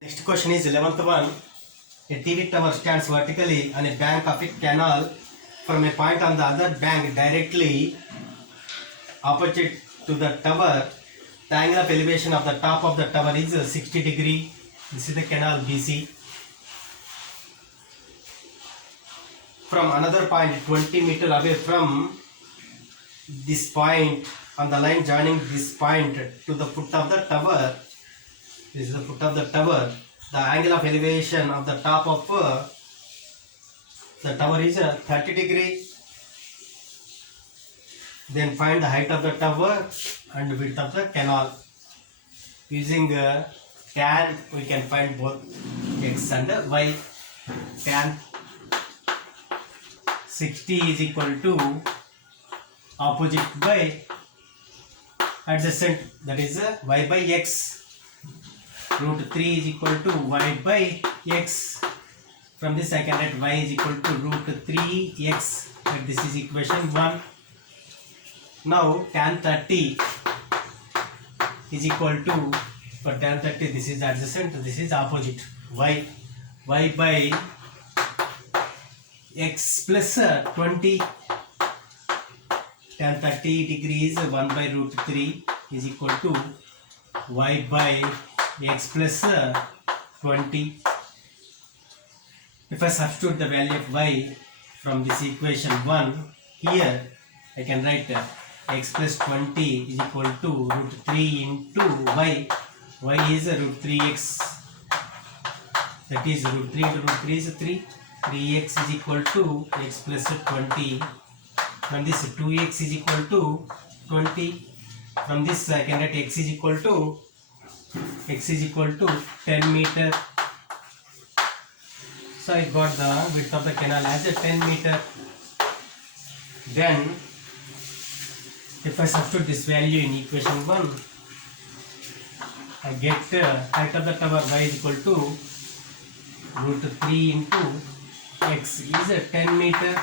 Next question is 11th one. A TV tower stands vertically on a bank of a canal from a point on the other bank directly opposite to the tower. The angle of elevation of the top of the tower is 60 degree. This is the canal BC. From another point 20 meter away from this point on the line joining this point to the foot of the tower. This is the foot of the tower. The angle of elevation of the top of the tower is 30 degree. Then find the height of the tower and width of the canal. Using tan, we can find both x and y. Tan 60 is equal to opposite by adjacent, that is y by x. Root 3 is equal to y by x. From this I can write y is equal to root 3x. And this is equation 1. Now tan 30 is equal to, for tan 30 this is adjacent, this is opposite, y by x plus 20. Tan 30 degrees 1 by root 3 is equal to y by x plus 20. If I substitute the value of y from this equation 1, here I can write x plus 20 is equal to root 3 into y. Y is root 3x. That is root 3 into root 3 is 3. 3x is equal to x plus 20. From this 2x is equal to 20. From this I can write x is equal to 10 meter. So I got the width of the canal as a 10 meter. Then if I substitute this value in equation 1, I get height of the tower y is equal to root 3 into x is a 10 meter.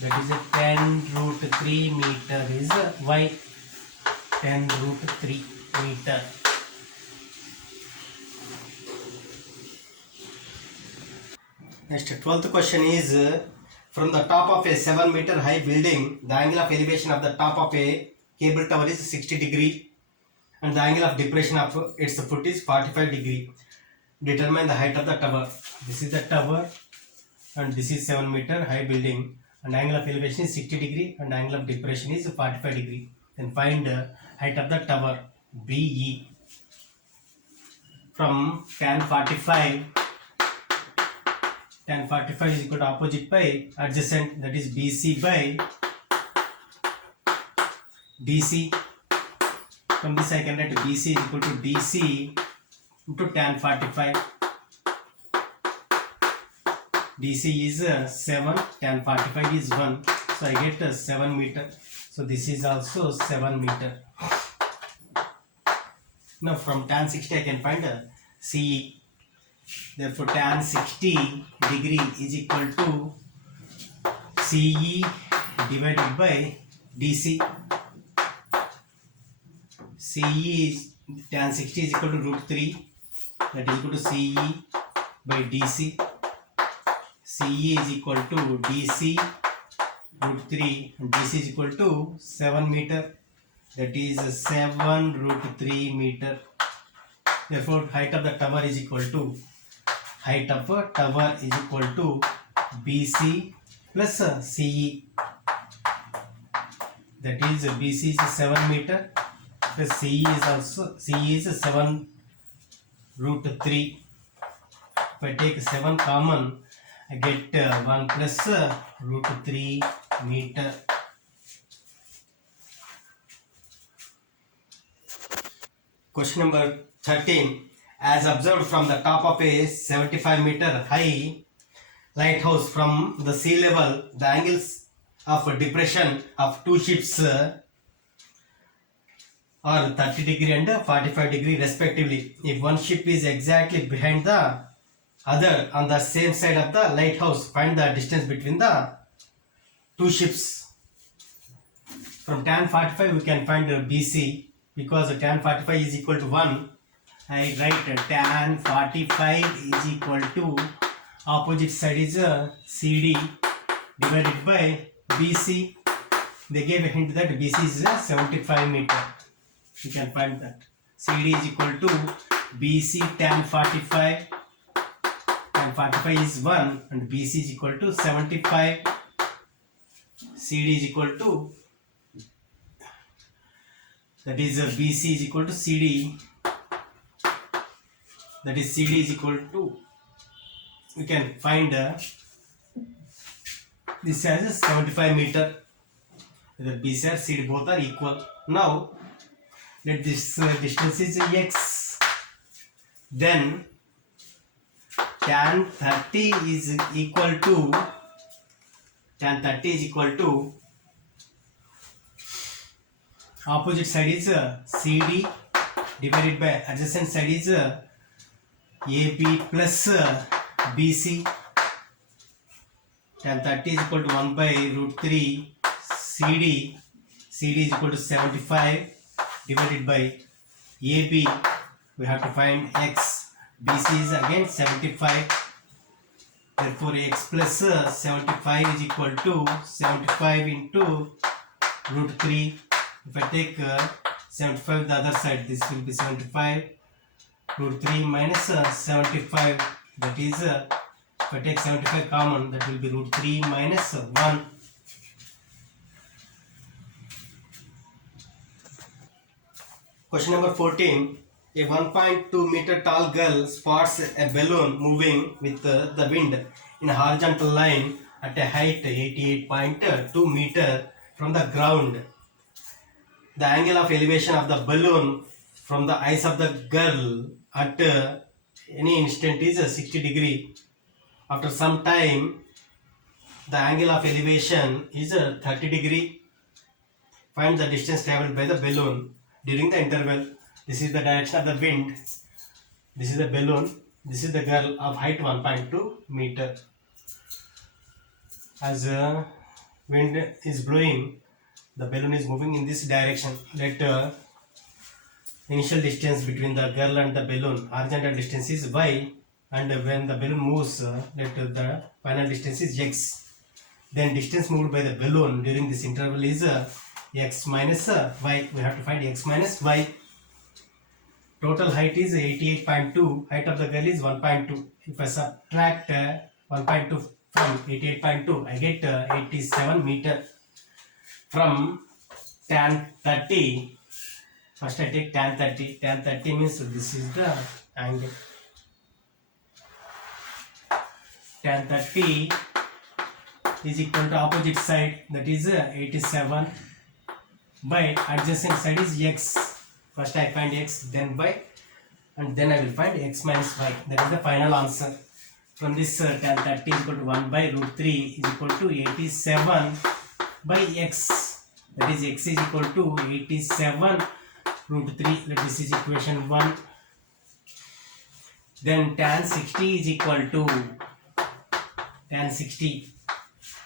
That is a 10 root 3 meter is y. 10 root 3 meter. Next, 12th question is from the top of a 7 meter high building, the angle of elevation of the top of a cable tower is 60 degree and the angle of depression of its foot is 45 degree. Determine the height of the tower. This is the tower and this is 7 meter high building and angle of elevation is 60 degree and angle of depression is 45 degree. Then find height of the tower BE. From tan 45 is equal to opposite by adjacent, that is BC by DC. From this I can write BC is equal to DC into tan 45. DC is 7, tan 45 is 1. So I get 7 meter. So this is also 7 meter. Now from tan 60 I can find CE. Therefore tan 60 degree is equal to CE divided by DC. CE is tan 60 is equal to root 3, that is equal to CE by DC. CE is equal to DC root 3 and DC is equal to 7 meter, that is 7 root 3 meter. Therefore height of the tower is equal to BC plus CE, that is BC is 7 meter plus CE is 7 root 3. If I take 7 common, I get 1 plus root 3 meter. Question number 13. As observed from the top of a 75 meter high lighthouse from the sea level, the angles of depression of two ships are 30 degree and 45 degree respectively. If one ship is exactly behind the other on the same side of the lighthouse, find the distance between the two ships. From tan 45 we can find BC because tan 45 is equal to 1 I write tan 45 is equal to opposite side is CD divided by BC. They gave a hint that BC is 75 meter. You can find that. CD is equal to BC tan 45. Tan 45 is 1 and BC is equal to 75. CD is equal to, that is BC is equal to CD. That is CD is equal to, you can find this as 75 meter. Whether BC or CD both are equal. Now let this distance is x. Then tan 30 is equal to, tan 30 is equal to, opposite side is CD divided by adjacent side is AB plus BC. Tan 30 is equal to 1 by root 3 CD. CD is equal to 75 divided by AB. We have to find x. BC is again 75. Therefore x plus 75 is equal to 75 into root 3. If I take 75 the other side, this will be 75 root 3 minus 75, that is if I take 75 common, that will be root 3 minus 1. Question number 14. A 1.2 meter tall girl spots a balloon moving with the wind in a horizontal line at a height 88.2 meter from the ground. The angle of elevation of the balloon from the eyes of the girl at any instant is 60 degree. After some time, the angle of elevation is 30 degree. Find the distance traveled by the balloon during the interval. This is the direction of the wind. This is the balloon. This is the girl of height 1.2 meter. As wind is blowing, the balloon is moving in this direction. Let initial distance between the girl and the balloon, horizontal distance is y, and when the balloon moves, let the final distance is x. Then distance moved by the balloon during this interval is x minus y. We have to find x minus y. Total height is 88.2. Height of the girl is 1.2. If I subtract 1.2 from 88.2, I get 87 meter. From tan 30, first I take tan 30. Tan 30 means this is the angle. Tan 30 is equal to opposite side, that is 87 by adjacent side is x. First I find x, then y, and then I will find x minus y. That is the final answer. From this tan 30 is equal to 1 by root 3 is equal to 87 by x. That is x is equal to 87 root 3. This is equation 1. Then tan 60 is equal to tan 60.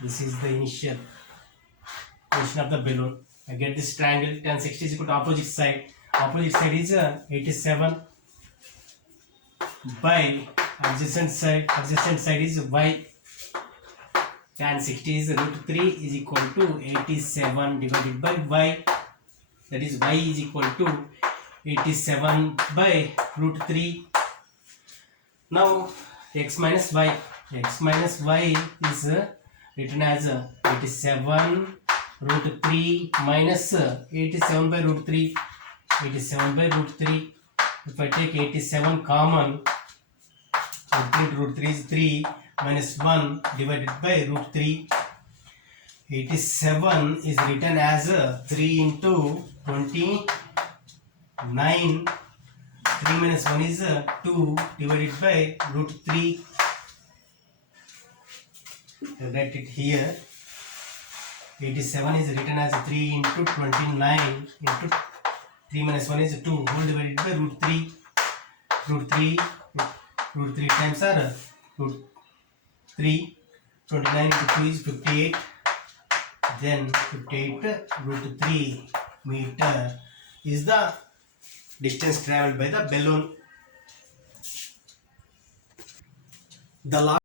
This is the initial position of the balloon. I get this triangle. Tan 60 is equal to opposite side. Opposite side is 87 by adjacent side. Adjacent side is y. Tan 60 is root 3 is equal to 87 divided by y. That is y is equal to 87 by root 3. Now x minus y. X minus y is written as 87 root 3 minus 87 by root 3. 87 by root 3. If I take 87 common, root 3 is 3 minus 1 divided by root 3. 87 is written as 3 into 29. 3 minus 1 is 2 divided by root 3. I write it here. 87 is written as 3 into 29 into 3 minus 1 is 2 whole divided by root 3. Root 3 times are root 3. 29 into 2 is 58. Then 58 root 3 meter is the distance traveled by the balloon. The last